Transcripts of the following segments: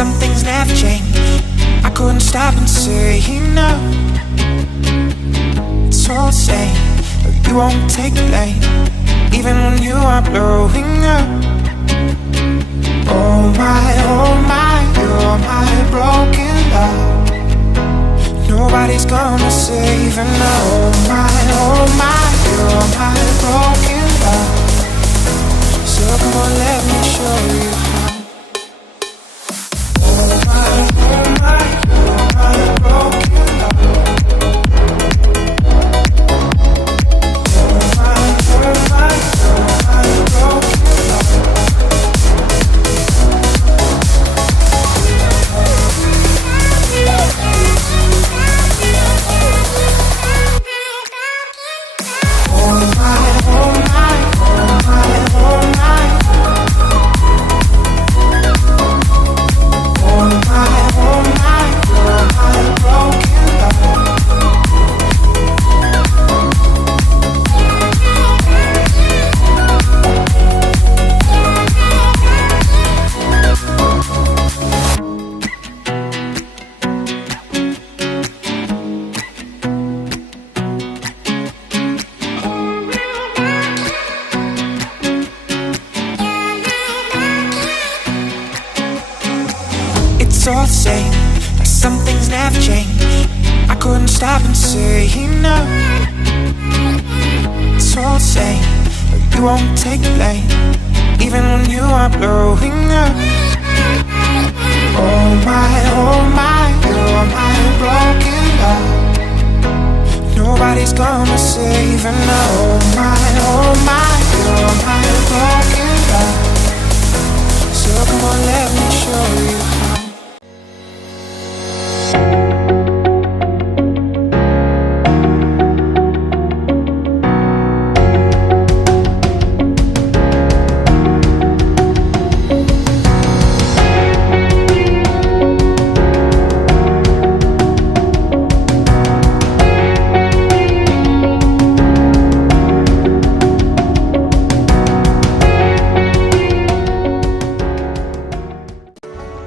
some things never change. I couldn't stop and say no. It's all the same, but you won't take the blame, even when you are blowing up. Oh my, you're my broken love. Nobody's gonna save her now. Oh my, you're my broken love. So come on, let me show you how. Oh my, you're my broken love. Oh my, you're my broken love. It's all the same, like some things never change. I couldn't stop and say no. It's all the same, but you won't take the blame, even when you are blowing up. Oh my, you're my broken love. Nobody's gonna save her now. Oh my, you're my broken love. So come on, let me show you how.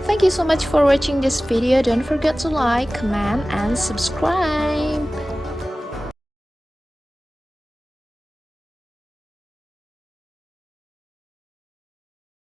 Thank you so much for watching this video. Don't forget to like, comment, and subscribe.